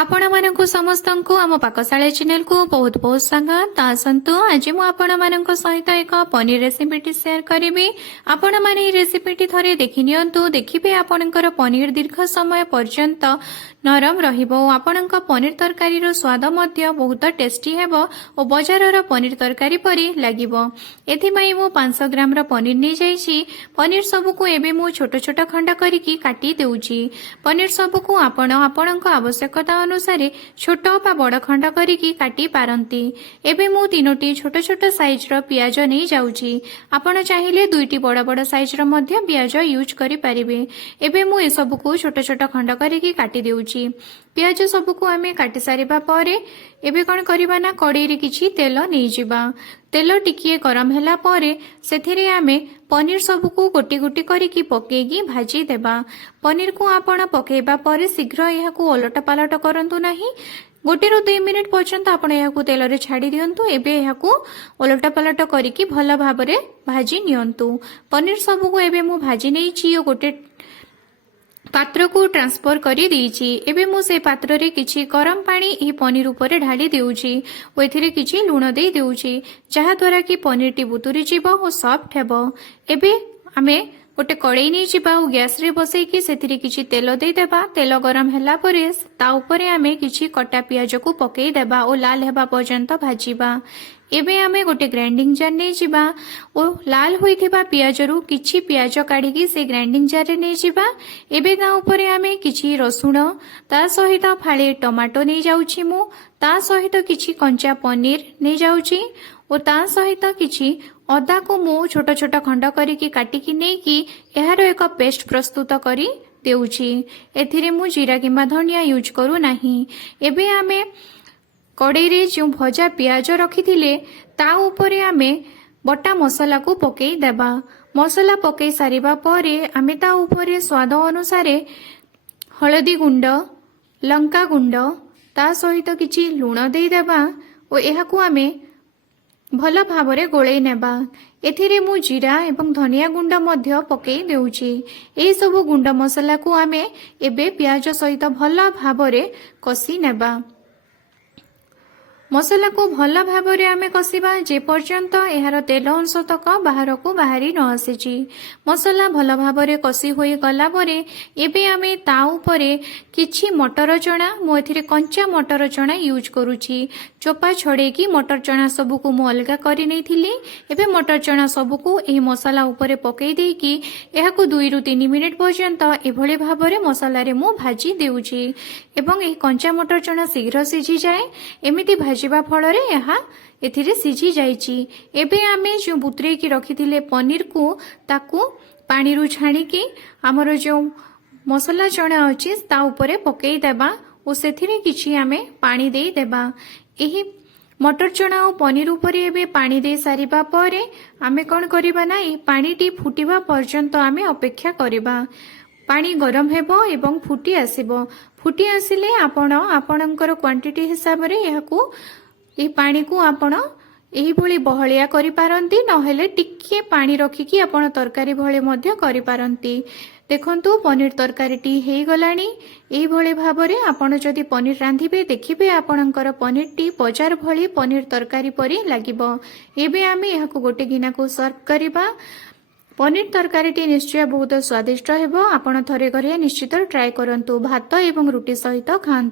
आपण मानक समस्त आम पाकशाला चैनल को बहुत बहुत स्वागत। आसतु आज मु आपण मानक सहित एक पनीर रेसिपी शेयर करी। आपण माने रेसिपी थरे देखि नियंतु, देखिबे आपणकर पनीर दीर्घ समय पर्यंत नरम रहिबो। आपणक पनीर तरकारी रो स्वाद मध्य बहुत टेस्टी हेबो और बाजार रो पनीर तरकारी परी लागिबो। एथिमाई मु 500 ग्राम रो पनीर नै जाईछि। पनीर सबको एबे मु छोट छोट खंड करिकि काटी देउछि। पनीर सबको आपण आपणक आवश्यकता अनुसार छोट बा बड़ खंड करिकि काटी पारंती। एबे मु 3टी छोट छोट साइज रो पियाज नै जाउछि। आपण चाहिले 2टी बड़ बड़ साइज रो मध्य पियाज यूज करि परिबे। एबे मु ए सबको छोट छोट खंड करिकि काटी देउछि। पियाज सबको आमे काटी सारिबा परे एबे कोन करिबा ना, कड़ाई रे किछि तेल नै जिबा। तेल टिकिए गरम होला परे सेथिरे आमे पनीर सबको गोटी गोटी करिकि पकेगी भाजी देबा। पनीर को आपण पकेबा परे शीघ्र एहाकू ओलट पालट करंतु नाही। 1 ରୁ 2 मिनिट पर्यंत आपण एहाकू तेल रे छाडी दियंतु। एबे एहाकू ओलट पालट करिकि भल भाबरे भाजी नियंतु। पनीर सबको एबे मु भाजी नेछि ओ गोटे पात्र को ट्रांसफर करी देइछि। एबे मु से पात्र रे किछि गरम पानी ए पनीर ऊपर ढाली देउछि ओ एथिरे किछि लूण देइ देउछि, जहा द्वारा कि पनीर टी बुतुरी जिवो ओ सॉफ्ट हेबो। एबे आमे गोटे कड़ाई नै जिबा ओ गैस रे बसै कि सेथिरे किछि तेल देइ देबा। तेल गरम हैला परे ता ऊपर आमे किछि कटा पियाज को पकेइ देबा ओ लाल हेबा पर्यंत भाजिबा। एबे आमे गोटे ग्राइंडिंग जार नै जिबा ओ लाल होइथिबा पियाज रु किछि पियाज काढिकी से ग्राइंडिंग जार रे नै जिबा। एबे ता ऊपर आमे किछि रसुण, ता सहित फाळे टमाटो नै जाउछि मु, ता सहित किछि कंचा पनीर नै जाउछि ओ ता सहित किछि अदा को मु छोट छोट खंड करिकि काटिकी नै कि एहारो एक पेस्ट प्रस्तुत करी देउछि। एथिरे मु जीरा किंबा धनिया यूज करू नाही। एबे आमे कड़ाई रे जो भजा पियाज रखिथिले ता ऊपर आमे बटा मसला को पकेई देबा। मसला पकेई सारिबा परे आमे ता ऊपर स्वाद अनुसार हळदी गुंड, लंका गुंड, ता सहित किछि लूण देई देबा ओ एहाकू आमे भल भाबरे गोळेई नेबा। एथिरे मु जीरा एवं धनिया गुंड मध्य पकेई देउछि। एई सब गुंड मसला को आमे एबे पियाज सहित भल भाबरे कसी नेबा। मसला को भल भाबरे आमे कसिबा जे पर्यंत एहार तेल अंश तक बाहर को बाहरी न आसीछि। मसला भल भाबरे कसी होई गला परे एबे आमे ता ऊपरे किछि मटर चना, मु एथिरे कंचा मटर चना यूज करूछि। चोपा छड़े की मटर चना सब को मु अलगा करि नैथिली। एबे मटर चना सब को एही मसला ऊपरे पकेई देई कि एहाकू 2 ରୁ 3 मिनिट पर्यंत एभଳି भाबरे मसला रे मु भाजी देउछि एवं एही कंचा मटर चना शीघ्र सिझी जाए। एमिति भाजिबा फल रे एहा एथिरे सिझी जाइछि। एबे आमे जो बुतरे की रखिथिले पनीर को ताकू पानी रु छाणी की हमर जो मसला चना अछि ता ऊपरे पकेई देबा ओ सेथिरे किछि आमे पानी देई देबा। एही मटर चना और पनीर ऊपर एबे पानी दे सारिबा परे आमे कोन करिबा ना, ए पानी टी फुटिबा पर्यंत आमे अपेक्षा करिबा। पानी गरम हेबो एवं फुटी आसीबो। फुटी आसिले आपण आपणकर क्वांटिटी हिसाब रे एहाकू ए पानी को आपण एही भली बहलिया करि पारंती, नहेले टिके पानी रखिकी आपण तरकारी भले मध्य करि पारंती। देखंतु पनीर तरकारी टी हेई गलानी। एही भली भाबरे आपण जदि पनीर रांधिबे देखिबे आपणकर पनीर टी बाजार भली पनीर तरकारी परी लागिबो। एबे आमे एहाकू गोटे गिना को सर्व करिबा। पनीर तरकारी टी निश्चय बहुत स्वादिष्ट हेबो। आपण थरे घरे निश्चित ट्राई करंतु। भात एवं रुटी सहित खांतु।